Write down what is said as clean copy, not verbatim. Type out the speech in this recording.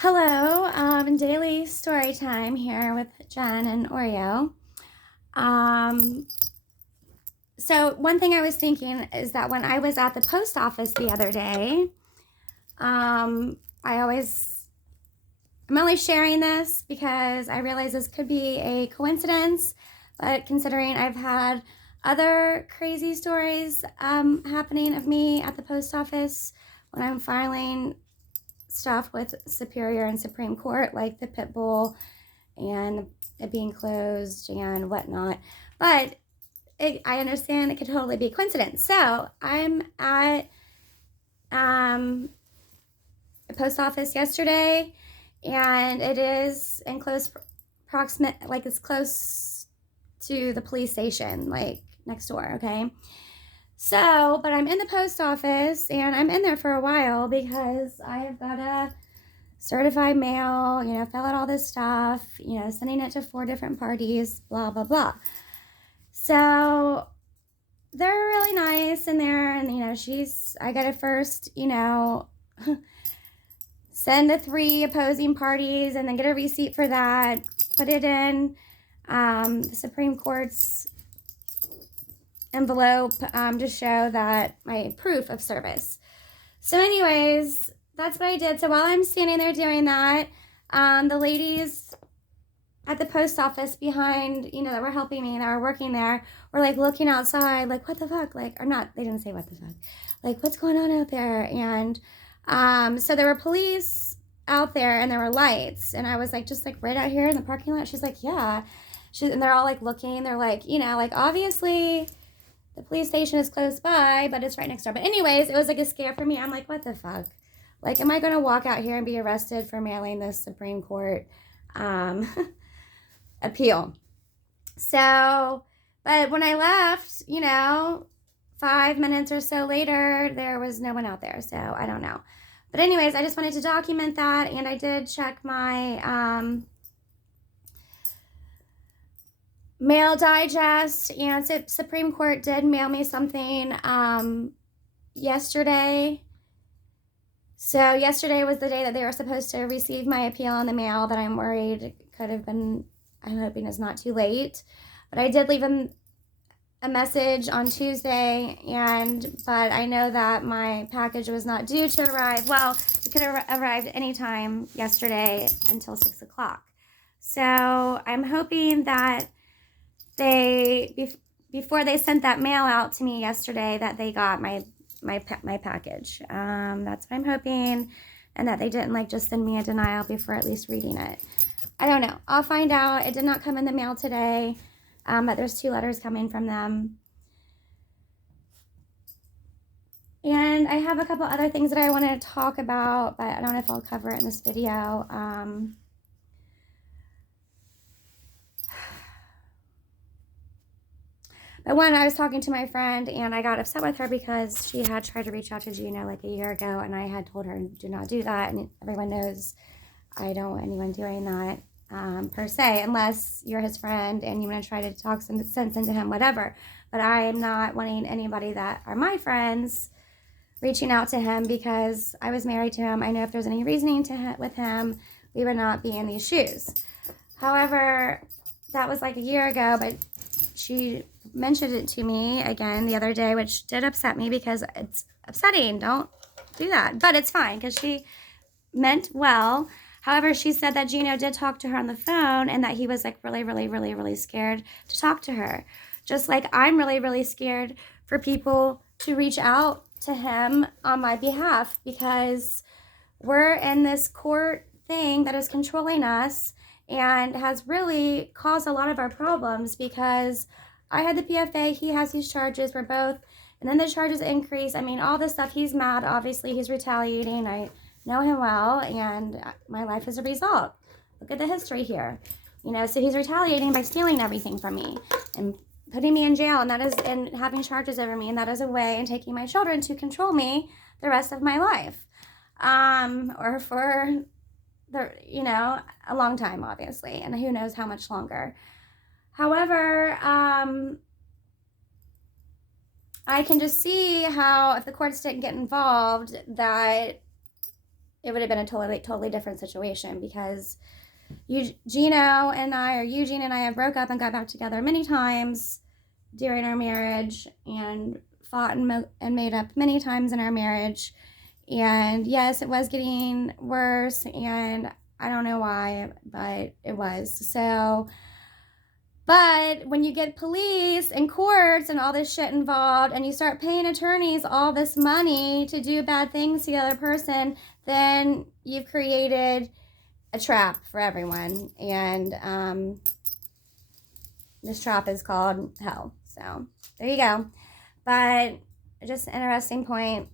Hello, daily story time here with Jen and Oreo. Um, so one thing I was thinking is that when I was at the post office the other day, I always, I'm only sharing this because I realize this could be a coincidence, but considering I've had other crazy stories happening of me at the post office when I'm filing stuff with Superior and Supreme Court, like the pit bull and it being closed and whatnot. But I understand it could totally be a coincidence. So I'm at a post office yesterday, and it is in close proximate, like it's close to the police station, like next door. Okay. So, but I'm in the post office, and I'm in there for a while because I have got to certified mail, fill out all this stuff, sending it to 4 different parties, blah, blah, blah. So they're really nice in there. And, I got to first, send the 3 opposing parties and then get a receipt for that, put it in the Supreme Court's envelope to show that my proof of service. So anyways, that's what I did. So while I'm standing there doing that, the ladies at the post office behind, that were helping me, that were working there, were like looking outside, like, what the fuck? Like, or not, they didn't say what the fuck. Like, what's going on out there? And so there were police out there and there were lights. And I was like, just like right out here in the parking lot. She's like, yeah. And they're all like looking. They're like, like obviously the police station is close by, but it's right next door. But anyways, it was like a scare for me. I'm like, what the fuck? Like, am I going to walk out here and be arrested for mailing this Supreme Court appeal? So, but when I left, 5 minutes or so later, there was no one out there. So I don't know. But anyways, I just wanted to document that. And I did check my mail digest, and Supreme Court did mail me something yesterday. So yesterday was the day that they were supposed to receive my appeal in the mail that I'm worried could have been, I'm hoping is not too late. But I did leave them a message on Tuesday, but I know that my package was not due to arrive. Well, it could have arrived anytime yesterday until 6 o'clock. So I'm hoping that before they sent that mail out to me yesterday, that they got my package. That's what I'm hoping, and that they didn't just send me a denial before at least reading it. I don't know. I'll find out. It did not come in the mail today, but there's 2 letters coming from them. And I have a couple other things that I want to talk about, but I don't know if I'll cover it in this video. But one, I was talking to my friend, and I got upset with her because she had tried to reach out to Gino like a year ago, and I had told her, do not do that. And everyone knows I don't want anyone doing that per se, unless you're his friend and you want to try to talk some sense into him, whatever. But I am not wanting anybody that are my friends reaching out to him, because I was married to him. I know if there's any reasoning with him, we would not be in these shoes. However, that was like a year ago, but she mentioned it to me again the other day, which did upset me because it's upsetting. Don't do that. But it's fine because she meant well. However, she said that Gino did talk to her on the phone, and that he was like really, really, really, really scared to talk to her. Just like I'm really, really scared for people to reach out to him on my behalf, because we're in this court thing that is controlling us and has really caused a lot of our problems, because I had the PFA, he has these charges, we're both, and then the charges increase. I mean, all this stuff, he's mad, obviously, he's retaliating. I know him well, and my life is a result. Look at the history here. So he's retaliating by stealing everything from me and putting me in jail, and having charges over me, and that is a way, and taking my children to control me the rest of my life. Or for a long time, obviously, and who knows how much longer. However, I can just see how if the courts didn't get involved, that it would have been a totally different situation, because Eugene and I have broke up and got back together many times during our marriage, and fought and made up many times in our marriage. And yes, it was getting worse, and I don't know why, but it was. So, but when you get police and courts and all this shit involved, and you start paying attorneys all this money to do bad things to the other person, then you've created a trap for everyone. And this trap is called hell. So there you go. But just an interesting point.